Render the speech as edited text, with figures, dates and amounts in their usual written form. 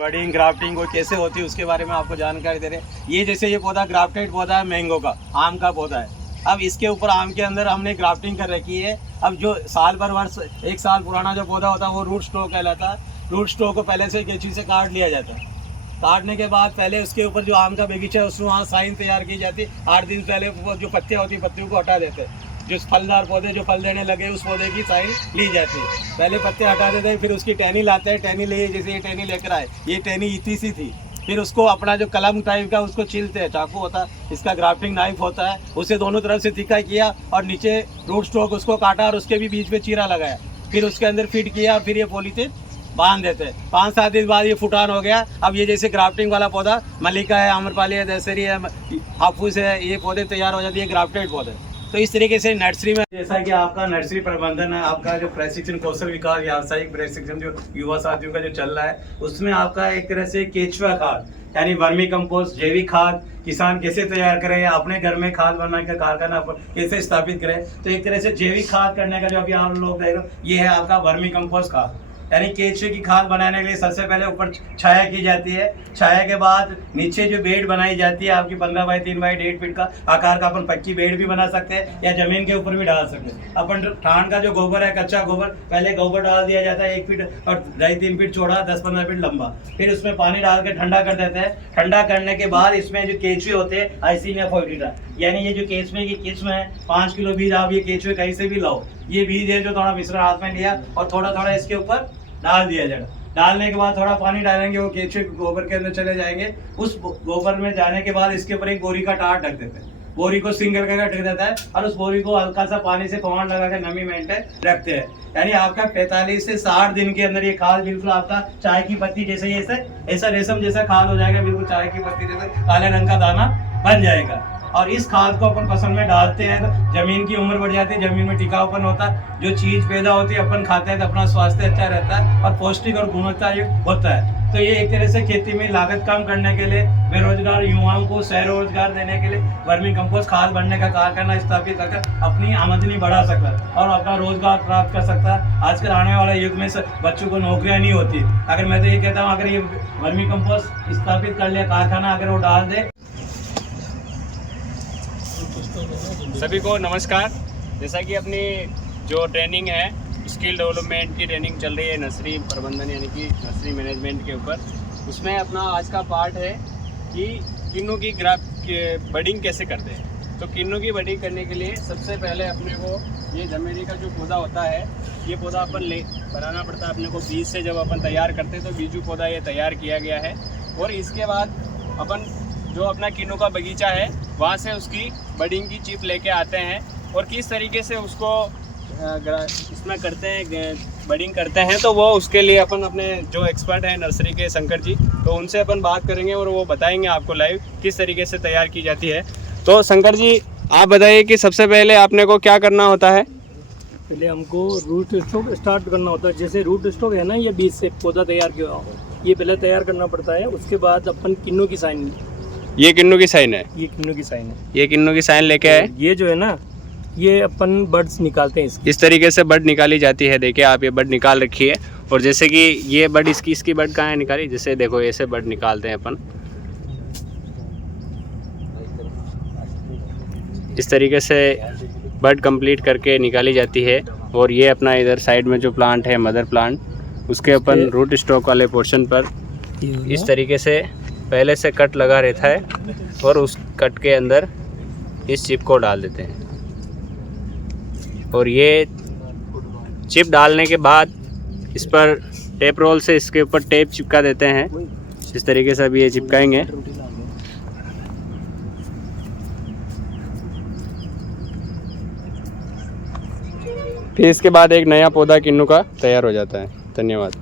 Budding grafting वो कैसे होती है उसके बारे में आपको जानकारी दे रहे हैं। ये जैसे ये पौधा ग्राफ्टेड पौधा है, मैंगो का, आम का पौधा है। अब इसके ऊपर आम के अंदर हमने ग्राफ्टिंग कर रखी है। अब जो साल भर वर्ष 1 साल पुराना जो पौधा होता है वो रूट स्टॉक कहलाता है। रूट स्टॉक को पहले से कैंची से काट लिया जाता है। काटने के बाद पहले उसके ऊपर जो आम का बगीचा है उसमें वहाँ साइन तैयार की जाती है। 8 दिन पहले वो जो पत्तियाँ होती है पत्तियों को हटा देते हैं। जो फलदार पौधे जो फल देने लगे उस पौधे की साइन ली जाती है। पहले पत्ते हटा देते हैं, फिर उसकी टहनी लाते हैं। टहनी ले, जैसे ये टहनी लेकर आए, ये टहनी इतनी सी थी। फिर उसको अपना जो कलम टाइप का उसको छीलते हैं, चाकू होता है, इसका ग्राफ्टिंग नाइफ होता है, उसे दोनों तरफ से तिखा किया और नीचे रूट स्टॉक उसको काटा और उसके भी बीच में चीरा लगाया। फिर उसके अंदर फिट किया और फिर ये पॉलीथीन बांध देते हैं। 5-7 दिन बाद ये फुटान हो गया। अब ये जैसे ग्राफ्टिंग वाला पौधा मल्लिका है, आम्रपाली है, दशहरी है, हाफूस है, ये पौधे तैयार हो जाती है ग्राफ्टेड पौधे। तो इस तरीके से नर्सरी में, जैसा कि आपका नर्सरी प्रबंधन है, आपका जो प्रशिक्षण कौशल विकास व्यावसायिक प्रशिक्षण जो युवा साथियों का जो चल रहा है, उसमें आपका एक तरह से केचुआ खाद यानी वर्मी कंपोस्ट, जैविक खाद किसान कैसे तैयार करें या अपने घर में खाद बनाने का कारखाना कैसे स्थापित करें। तो एक तरह से जैविक खाद करने का जो अभी आप लोग देख रहे हो, ये है आपका वर्मी कंपोस्ट खाद। यानी केचुए की खाद बनाने के लिए सबसे पहले ऊपर छाया की जाती है। छाया के बाद नीचे जो बेड बनाई जाती है आपकी 15 बाई 3 बाई 1.5 फीट का आकार का, अपन पक्की बेड भी बना सकते हैं या जमीन के ऊपर भी डाल सकते हैं। अपन ठान का जो गोबर है, कच्चा गोबर, पहले गोबर डाल दिया जाता है 1 फीट और 2.5-3 फीट चौड़ा, 10-15 फीट लंबा। फिर उसमें पानी डाल के ठंडा कर देते हैं। ठंडा करने के बाद इसमें जो केचुए होते हैं आइसिनिया फोइडेटा, यानी ये जो केचुए की किस्म है, 5 किलो बीज आप ये केचुए कहीं से भी लाओ। ये बीज है जो थोड़ा मिश्रण हाथ में लिया और थोड़ा थोड़ा इसके ऊपर डाल दिया जाएगा। डालने के बाद थोड़ा पानी डालेंगे, वो केचुए गोबर के अंदर चले जाएंगे। उस गोबर में जाने के बाद इसके ऊपर एक बोरी का टाट ढक देते हैं। बोरी को सिंगल करके ढक देता है और उस बोरी को हल्का सा पानी से पवान लगा कर नमी मेंटेन रखते हैं। यानी आपका 45 से 60 दिन के अंदर ये खाद बिल्कुल आपका चाय की पत्ती जैसे ऐसा रेशम जैसा खाद हो जाएगा। बिल्कुल चाय की पत्ती जैसा काले रंग का दाना बन जाएगा। और इस खाद को अपन फसल में डालते हैं तो जमीन की उम्र बढ़ जाती है, जमीन में टिकाऊपन होता है। जो चीज पैदा होती है अपन खाते हैं तो अपना स्वास्थ्य अच्छा रहता है और पौष्टिक और गुणवत्ता युक्त होता है। तो ये एक तरह से खेती में लागत कम करने के लिए, बेरोजगार युवाओं को शहर रोजगार देने के लिए वर्मी कंपोस्ट खाद बनने का कारखाना स्थापित कर अपनी आमदनी बढ़ा सकता है और अपना रोजगार प्राप्त कर सकता है। आजकल आने वाले युग में बच्चों को नौकरियां नहीं होती। अगर मैं तो ये कहता हूँ, अगर ये वर्मी कंपोस्ट स्थापित कर लिया कारखाना, अगर वो डाल दे। सभी को नमस्कार। जैसा कि अपनी जो ट्रेनिंग है, स्किल डेवलपमेंट की ट्रेनिंग चल रही है नर्सरी प्रबंधन यानी कि नर्सरी मैनेजमेंट के ऊपर, उसमें अपना आज का पार्ट है कि किन्नू की बडिंग कैसे करते हैं। तो किन्नू की बडिंग करने के लिए सबसे पहले अपने को ये जमेरी का जो पौधा होता है, ये पौधा अपन बनाना पड़ता है अपने को बीज से। जब अपन तैयार करते हैं तो बीजू पौधा ये तैयार किया गया है और इसके बाद अपन जो अपना किन्नू का बगीचा है वहाँ से उसकी बडिंग की चिप लेके आते हैं और किस तरीके से उसको इसमें करते हैं, बडिंग करते हैं। तो वो उसके लिए अपन अपने जो एक्सपर्ट हैं नर्सरी के शंकर जी, तो उनसे अपन बात करेंगे और वो बताएंगे आपको लाइव किस तरीके से तैयार की जाती है। तो शंकर जी आप बताइए कि सबसे पहले आपने को क्या करना होता है। पहले हमको रूट स्टॉक स्टार्ट करना होता है। जैसे रूट स्टॉक है ना, ये बीज से पौधा तैयार किया हो, ये पहले तैयार करना पड़ता है। उसके बाद अपन किन्नू की साइन, ये किन्नू की साइन है, ये किन्नू की साइन है, ये किन्नू की साइन लेके आए। ये जो है ना, ये अपन बर्ड्स निकालते हैं इसकी। इस तरीके से बर्ड निकाली जाती है। देखिए आप ये बर्ड निकाल रखी है और जैसे कि ये बर्ड इसकी बर्ड कहाँ है निकाली, जैसे देखो ऐसे बर्ड निकालते हैं अपन। इस तरीके से बर्ड कंप्लीट करके निकाली जाती है। और ये अपना इधर साइड में जो प्लांट है मदर प्लांट, उसके अपन रूट स्टॉक वाले पोर्शन पर इस तरीके से पहले से कट लगा रहता है और उस कट के अंदर इस चिप को डाल देते हैं। और ये चिप डालने के बाद इस पर टेप रोल से इसके ऊपर टेप चिपका देते हैं। इस तरीके से अभी ये चिपकाएंगे। फिर इसके बाद एक नया पौधा किन्नू का तैयार हो जाता है। धन्यवाद।